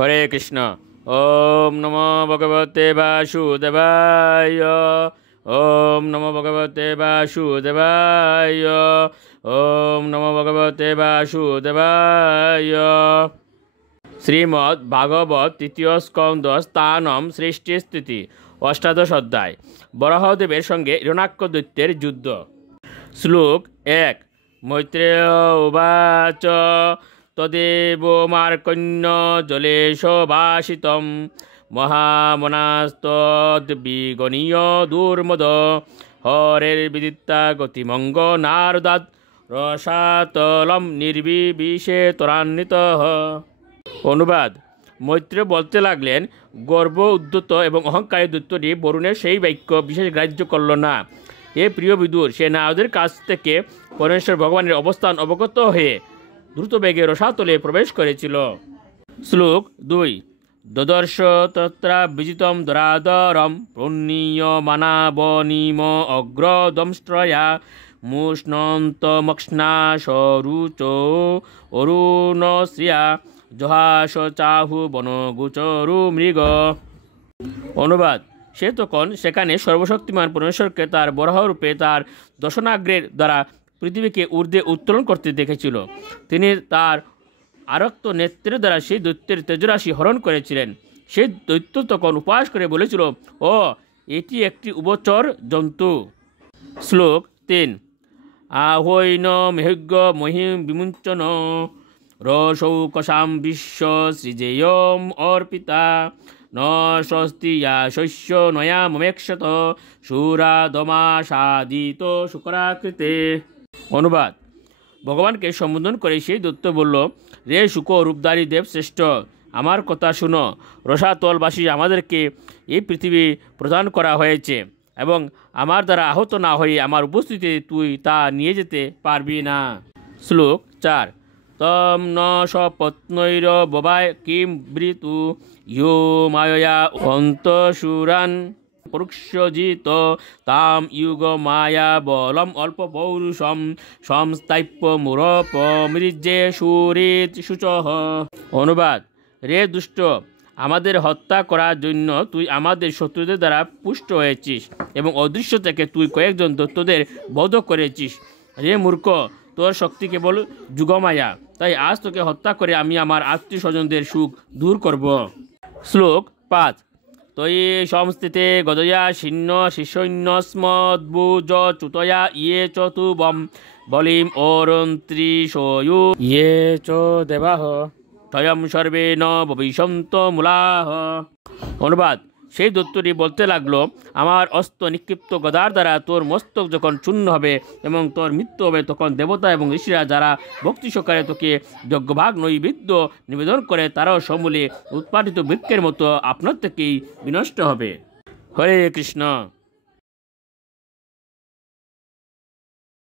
হরে কৃষ্ণ। ওম নমো ভগবতে বাসুদেবায়। ওম নমো ভগবতে বাসুদেবায়। ওম নমো ভগবতে বাসুদেবায়। শ্রীমদ্ ভাগবত তৃতীয় স্কন্দ স্থানম সৃষ্টি স্থিতি অষ্টাদশ অধ্যায়। বরাহদেবের সঙ্গে হিরণ্যাক্ষ দৈত্যের যুদ্ধ। শ্লোক ১। মৈত্রেয় উবাচ তদেব মার্কণ্য জলেশ ভাষিতম মহামনাস্তদ্বিগণীয় দুর্মদ হরের্বিদিতা গতিমঙ্গ নারদাৎ রসাতলম নির্বিবিষে ত্বরান্বিতঃ। অনুবাদ: মৈত্রেয় বলতে লাগলেন, গর্ব, উদ্ধত এবং অহংকারী দৈত্যটি বরুণের সেই বাক্য বিশেষ গ্রাহ্য করল না। এ প্রিয় বিদুর, সে নারদের কাছ থেকে পরমেশ্বর ভগবানের অবস্থান অবগত হয়ে দ্রুতবেগে রসাতলে প্রবেশ করেছিল। শ্লোক ২। দদর্শ তত্রা বিজিতম দরাদরম পুণ্যমানাবনিম অগ্রদংষ্ট্রয়া মুষ্ণন্তমক্ষ্ণা সরুচ অরুণশ্রিয়া জহাস চাহু বনগুচরু মৃগ। অনুবাদ: সে তখন সেখানে সর্বশক্তিমান পরমেশ্বরকে তার বরাহরূপে তার দশনাগ্রের দ্বারা পৃথিবীকে ঊর্ধ্বে উত্তোলন করতে দেখেছিল। তিনি তার আরক্ত নেত্রের দ্বারা সেই দৈত্যের তেজরাশি হরণ করেছিলেন। সেই দৈত্য তখন উপহাস করে বলেছিল, ও এটি একটি উভচর জন্তু। শ্লোক ৩। আহৈন মেহজ্ঞ মহিম বিমুঞ্চন রসৌকসাম বিশ্ব সৃজেয়ম অর্পিতা ন স্বস্তি ইয়া শস্য নয়া মমেক্ষত সুরাদমাসাদিত শুকরাকৃতে। অনুবাদ: ভগবানকে সম্বোধন করে সেই দৈত্য বলল, রে শুক রূপধারী দেব শ্রেষ্ঠ, আমার কথা শুনো। রসাতলবাসী আমাদেরকে এই পৃথিবী প্রদান করা হয়েছে এবং আমার দ্বারা আহত না হয়ে আমার উপস্থিতিতে তুই তা নিয়ে যেতে পারবি না। শ্লোক ৪। তম ন সপত্নৈর ববায় কিম বৃতু ইয়ো মায়া অন্তসুরান পরুক্ষজিত তাম ইউগ মায়া বলম অল্প পৌরুষম সংস্থাপ্য মুরপমৃজ্যে সুরিত শুচহ। অনুবাদ: রে দুষ্ট, আমাদের হত্যা করার জন্য তুই আমাদের শত্রুদের দ্বারা পুষ্ট হয়েছিস এবং অদৃশ্য থেকে তুই কয়েকজন দৈত্যদের বধ করেছিস। রে মূর্খ, তোর শক্তি কেবল যুগমায়া, তাই আজ তোকে হত্যা করে আমি আমার আত্মীয় স্বজনদের সুখ দূর করব। শ্লোক ৫। তয়ে সংস্থিতে গদয়া ছিন্ন শিষ্যন্যস্মদ্ভুজ চুতয়া ইয়ে চ তু বম বলিম অরন্ত্রিশয়ু ইয়ে চ দেবাহ স্বয়ং সর্বেণ ভবিষ্যন্ত মূলাহ। অনুবাদ: সেই দৈত্যটি বলতে লাগলো, আমার অস্ত্র নিক্ষিপ্ত গদার দ্বারা তোর মস্তক যখন চূর্ণ হবে এবং তোর মৃত্যু হবে, তখন দেবতা এবং ঋষিরা যারা ভক্তি সহকারে তোকে যজ্ঞভাগ নৈবেদ্য নিবেদন করে তারাও সমূলে উৎপাদিত বৃক্ষের মতো আপনার থেকেই বিনষ্ট হবে। হরে কৃষ্ণ।